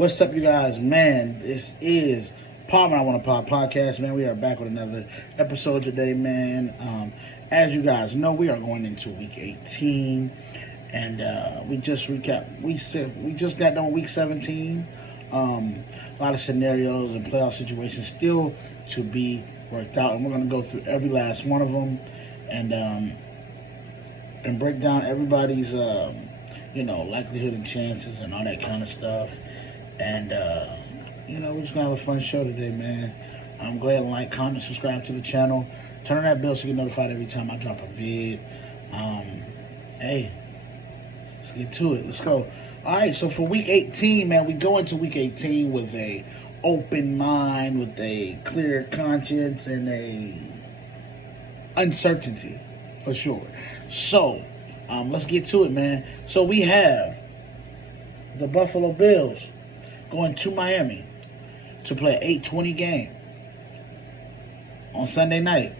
What's up, you guys? Man, this is Palmer I Want to Pop podcast, man. We are back with another episode today, man. As you guys know, we are going into week 18, and we just recap. We just got done week 17. A lot of scenarios and playoff situations still to be worked out, and we're going to go through every last one of them, and break down everybody's likelihood and chances and all that kind of stuff. And, we're just going to have a fun show today, man. Go ahead and like, comment, subscribe to the channel. Turn on that bell so you get notified every time I drop a vid. Hey, let's get to it. Let's go. All right, so for week 18, man, we go into week 18 with a open mind, with a clear conscience, and a uncertainty, for sure. So, let's get to it, man. So we have the Buffalo Bills going to Miami to play an 8:20 game on Sunday night.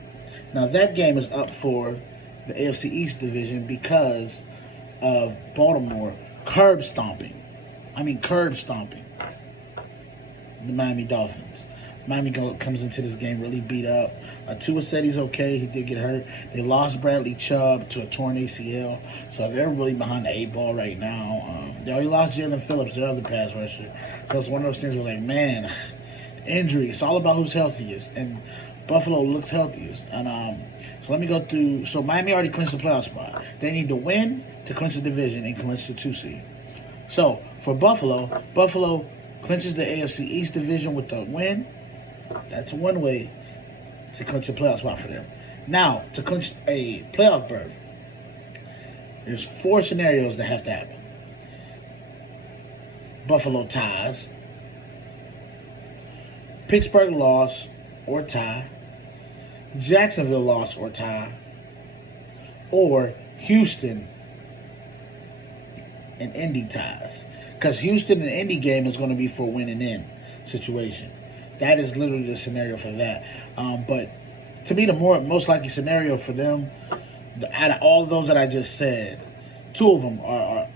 Now, that game is up for the AFC East division because of Baltimore curb stomping the Miami Dolphins. Miami comes into this game really beat up. Tua said he's okay. He did get hurt. They lost Bradley Chubb to a torn ACL, so they're really behind the 8 ball right now. They already lost Jalen Phillips, their other pass rusher. So it's one of those things where, like, man, injury. It's all about who's healthiest, and Buffalo looks healthiest. And so let me go through. So Miami already clinched the playoff spot. They need to win to clinch the division and clinch the 2 seed. So for Buffalo clinches the AFC East division with a win. That's one way to clinch a playoff spot for them. Now, to clinch a playoff berth, there's 4 scenarios that have to happen. Buffalo ties, Pittsburgh loss or tie, Jacksonville loss or tie, or Houston and Indy ties. Because Houston and Indy game is going to be for winning in situation. That is literally the scenario for that. But to me, the most likely scenario for them, out of all those that I just said, 2 of them are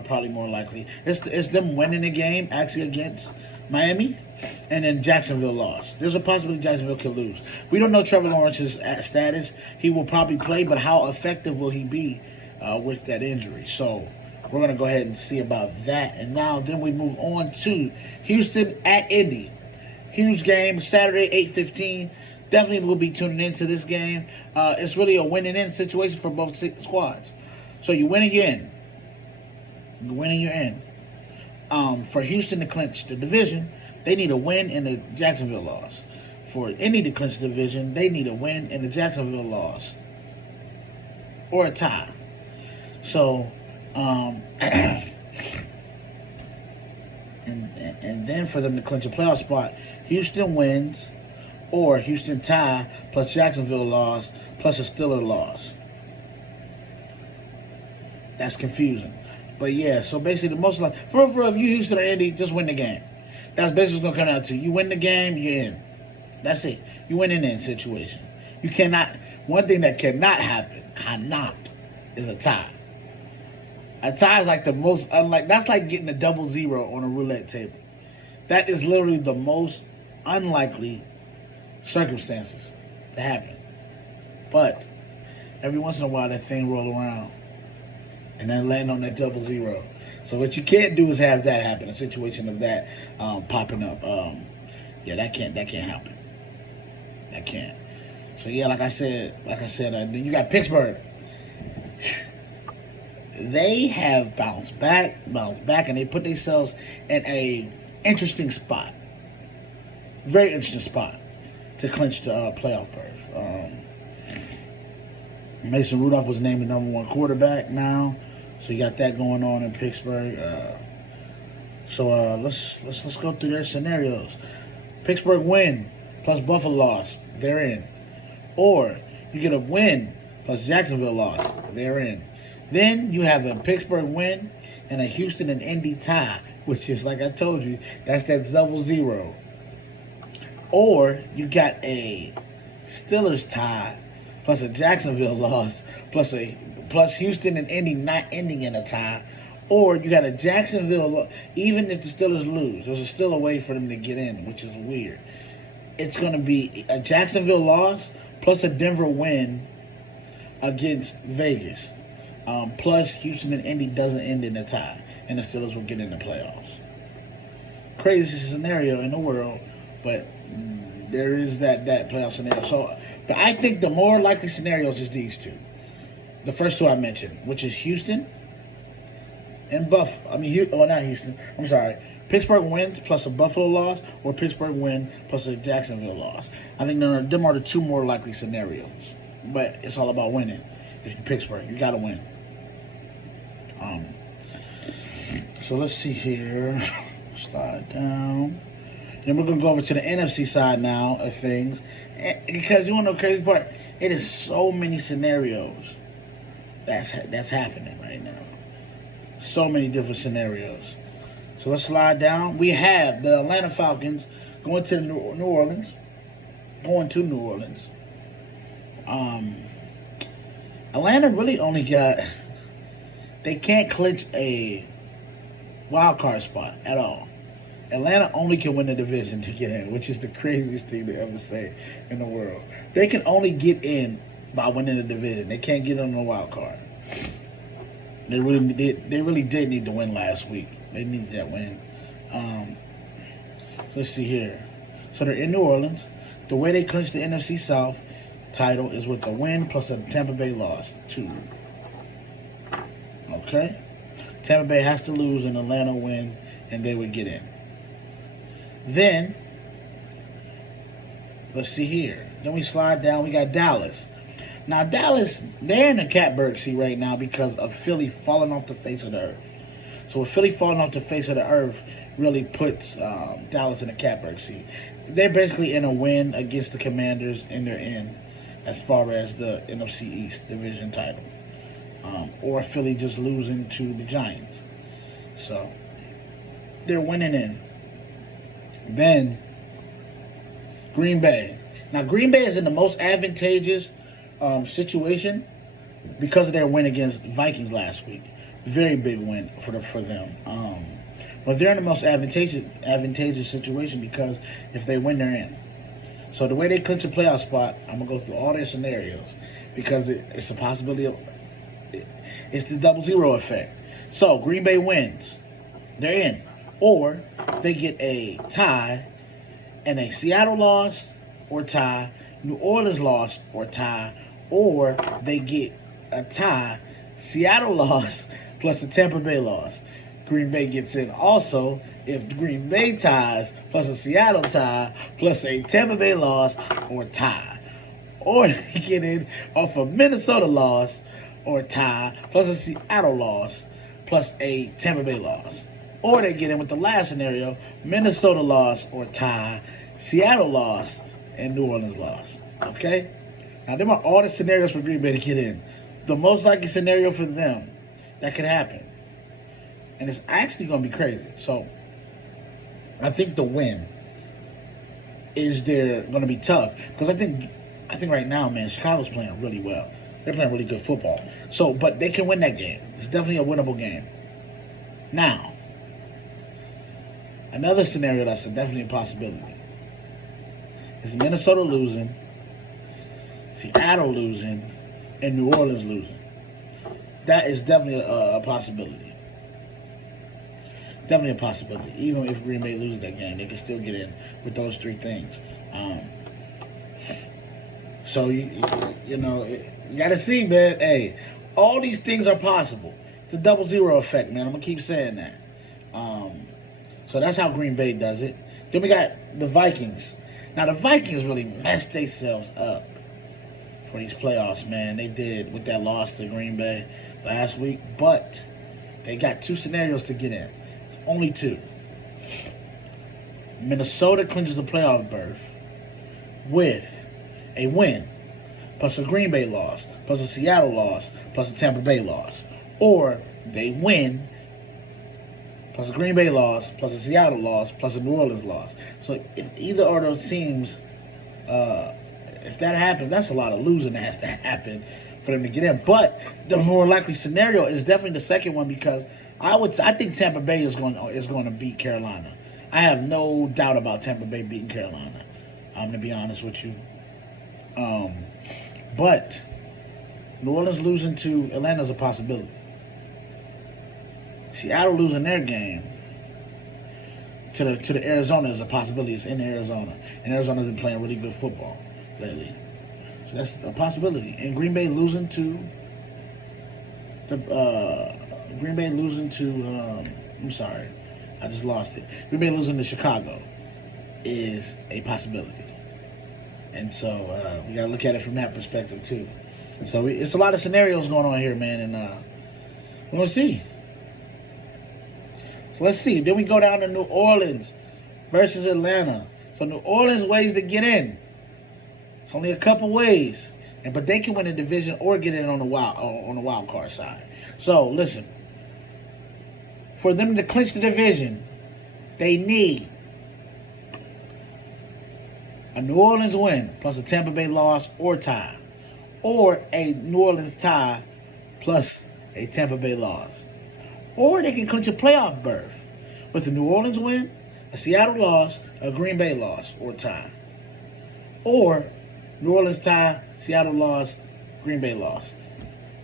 probably more likely. It's them winning the game actually against Miami, and then Jacksonville lost. There's a possibility Jacksonville could lose. We don't know Trevor Lawrence's status. He will probably play, but how effective will he be with that injury? So we're going to go ahead and see about that. And now then we move on to Houston at Indy. Huge game, Saturday, 8:15. Definitely will be tuning into this game. It's really a win-and-in situation for both squads. So you win and you're in. You win and you're in. For Houston to clinch the division, they need a win and a Jacksonville loss. For Indy to clinch the division, they need a win and a Jacksonville loss. Or a tie. So, and then for them to clinch a playoff spot, Houston wins or Houston tie plus Jacksonville loss plus a Steelers loss. That's confusing. But yeah, so basically the most like for if you Houston or Indy, just win the game. That's basically what's gonna come out to. You win the game, you're in. That's it. You win in situation. You cannot. One thing that cannot happen, is a tie. A tie is like the most unlike. That's like getting a 0-0 on a roulette table. That is literally the most unlikely circumstances to happen. But every once in a while, that thing roll around and then land on that 0-0. So what you can't do is have that happen. A situation of that popping up. That can't happen. That can't. So yeah, like I said, then you got Pittsburgh. They have bounced back, and they put themselves in a interesting spot. Very interesting spot to clinch the playoff berth. Mason Rudolph was named the #1 quarterback now, so you got that going on in Pittsburgh. Let's go through their scenarios. Pittsburgh win plus Buffalo loss, they're in. Or you get a win plus Jacksonville loss, they're in. Then you have a Pittsburgh win and a Houston and Indy tie, which is, like I told you, that's that 0-0. Or you got a Steelers tie plus a Jacksonville loss plus Houston and Indy not ending in a tie, Or you got a Jacksonville, even if the Steelers lose, there's still a way for them to get in, which is weird. It's going to be a Jacksonville loss plus a Denver win against Vegas. Plus Houston and Indy doesn't end in a tie, and the Steelers will get in the playoffs. Craziest scenario in the world, but there is that playoff scenario. So, but I think the more likely scenarios is these two. The first two I mentioned, which is Houston and not Houston. I'm sorry. Pittsburgh wins plus a Buffalo loss, or Pittsburgh win plus a Jacksonville loss. I think them are the two more likely scenarios. But it's all about winning. If you're Pittsburgh, you got to win. So let's see here. Slide down. Then we're going to go over to the NFC side now of things. Because you want to know the crazy part? It is so many scenarios that's happening right now. So many different scenarios. So let's slide down. We have the Atlanta Falcons going to New Orleans. Atlanta really only got... They can't clinch a wild card spot at all. Atlanta only can win the division to get in, which is the craziest thing to ever say in the world. They can only get in by winning the division. They can't get on the wild card. They really did need to win last week. They needed that win. Let's see here. So they're in New Orleans. The way they clinched the NFC South title is with a win plus a Tampa Bay loss. 2. Okay? Tampa Bay has to lose and Atlanta win, and they would get in. Then, let's see here. Then we slide down. We got Dallas. Now, Dallas, they're in the catbird seat right now because of Philly falling off the face of the earth. So with Philly falling off the face of the earth really puts Dallas in the catbird seat. They're basically in a win against the Commanders, and they're in as far as the NFC East division title. Or Philly just losing to the Giants. So they're winning in. Then Green Bay. Now Green Bay is in the most advantageous situation because of their win against Vikings last week. Very big win for them. But they're in the most advantageous situation because if they win, they're in. So the way they clinch a playoff spot, I'm gonna go through all their scenarios because it's a possibility of it's the 0-0 effect. So Green Bay wins, they're in, or they get a tie and a Seattle loss or tie, New Orleans loss or tie, or they get a tie, Seattle loss plus a Tampa Bay loss. Green Bay gets in also if Green Bay ties plus a Seattle tie plus a Tampa Bay loss or tie. Or they get in off a Minnesota loss or tie plus a Seattle loss plus a Tampa Bay loss. Or they get in with the last scenario, Minnesota loss or tie, Seattle loss, and New Orleans loss. Okay? Now, them are all the scenarios for Green Bay to get in. The most likely scenario for them that could happen. And it's actually going to be crazy. So, I think the win is going to be tough. Because I think right now, man, Chicago's playing really well. They're playing really good football. So, but they can win that game. It's definitely a winnable game. Now, another scenario that's definitely a possibility is Minnesota losing, Seattle losing, and New Orleans losing. That is definitely a possibility. Definitely a possibility. Even if Green Bay loses that game, they can still get in with those three things. So, you got to see, man. Hey, all these things are possible. It's a 0-0 effect, man. I'm going to keep saying that. So that's how Green Bay does it. Then we got the Vikings. Now, the Vikings really messed themselves up for these playoffs, man. They did with that loss to Green Bay last week. But they got 2 scenarios to get in. It's only 2. Minnesota clinches the playoff berth with a win, plus a Green Bay loss, plus a Seattle loss, plus a Tampa Bay loss. Or they win, plus a Green Bay loss, plus a Seattle loss, plus a New Orleans loss. So if either of those teams, if that happens, that's a lot of losing that has to happen for them to get in. But the more likely scenario is definitely the second one because I think Tampa Bay is going to beat Carolina. I have no doubt about Tampa Bay beating Carolina. I'm to be honest with you. But New Orleans losing to Atlanta is a possibility. Seattle losing their game to the Arizona is a possibility. It's in Arizona, and Arizona's been playing really good football lately, so that's a possibility. And Green Bay losing to I'm sorry, I just lost it. Green Bay losing to Chicago is a possibility, and so we gotta look at it from that perspective too. So it's a lot of scenarios going on here, man, and we're gonna see. So let's see. Then we go down to New Orleans versus Atlanta. So New Orleans ways to get in. It's only a couple ways, but they can win a division or get in on the wild card side. So listen, for them to clinch the division, they need a New Orleans win plus a Tampa Bay loss or tie, or a New Orleans tie plus a Tampa Bay loss. Or they can clinch a playoff berth with a New Orleans win, a Seattle loss, a Green Bay loss, or tie. Or New Orleans tie, Seattle loss, Green Bay loss.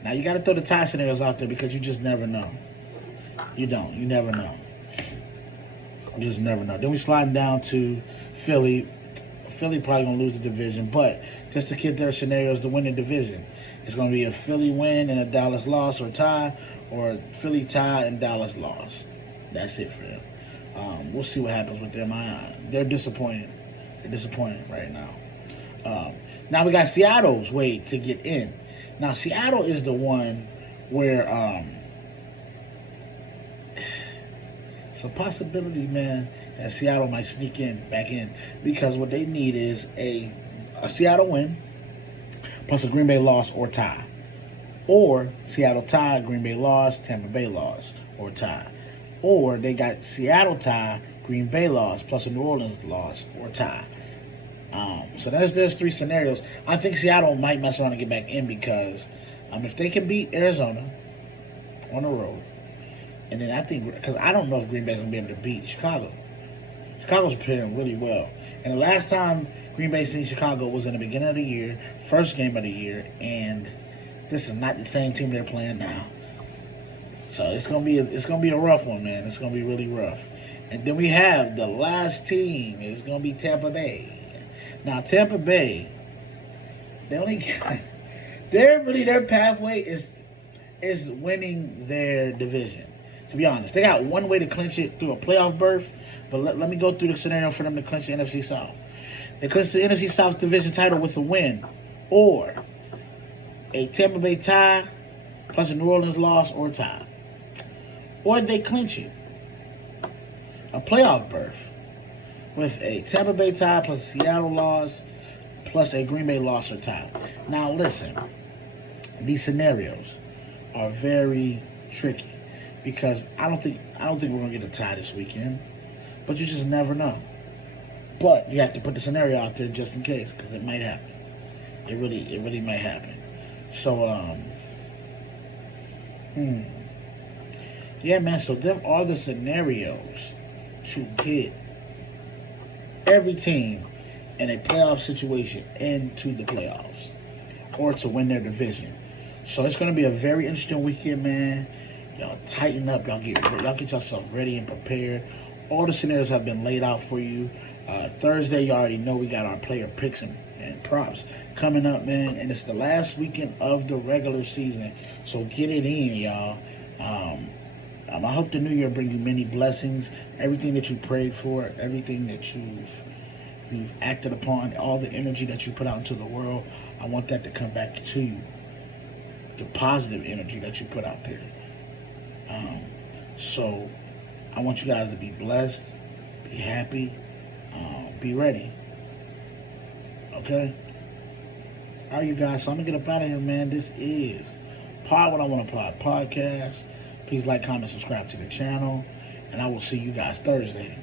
Now you got to throw the tie scenarios out there because you just never know. You don't. You never know. You just never know. Then we sliding down to Philly. Philly probably going to lose the division, but just to get their scenarios to win the division, it's going to be a Philly win and a Dallas loss or tie, or a Philly tie and Dallas loss. That's it for them. We'll see what happens with them. They're disappointed. They're disappointed right now. Now we got Seattle's way to get in. Now Seattle is the one where it's a possibility, man, that Seattle might sneak back in, because what they need is a Seattle win plus a Green Bay loss or tie. Or Seattle tie, Green Bay loss, Tampa Bay loss, or tie. Or they got Seattle tie, Green Bay loss, plus a New Orleans loss, or tie. So there's three scenarios. I think Seattle might mess around and get back in because if they can beat Arizona on the road, and then I think, because I don't know if Green Bay's going to be able to beat Chicago. Chicago's playing really well. And the last time Green Bay seen Chicago was in the beginning of the year, first game of the year, and this is not the same team they're playing now. So it's gonna be a rough one, man. It's gonna be really rough. And then we have the last team is gonna be Tampa Bay. Now Tampa Bay, their pathway is winning their division. To be honest, they got one way to clinch it through a playoff berth. But let me go through the scenario for them to clinch the NFC South. They clinch the NFC South division title with a win, or a Tampa Bay tie plus a New Orleans loss or tie. Or they clinch it, a playoff berth with a Tampa Bay tie plus a Seattle loss plus a Green Bay loss or tie. Now listen, these scenarios are very tricky because I don't think we're gonna get a tie this weekend, but you just never know. But you have to put the scenario out there just in case, because it might happen. It really might happen. So yeah, man. So them are the scenarios to get every team in a playoff situation into the playoffs or to win their division. So it's going to be a very interesting weekend, man. Y'all tighten up. Y'all get yourself ready and prepared. All the scenarios have been laid out for you. Thursday, you already know we got our player picks and props coming up, man. And it's the last weekend of the regular season. So get it in, y'all. I hope the new year bring you many blessings. Everything that you prayed for, everything that you've acted upon, all the energy that you put out into the world, I want that to come back to you. The positive energy that you put out there. So I want you guys to be blessed, be happy, be ready. Okay? All right, you guys. So I'm going to get up out of here, man. This is Pod What I Want to Pod podcast. Please like, comment, subscribe to the channel. And I will see you guys Thursday.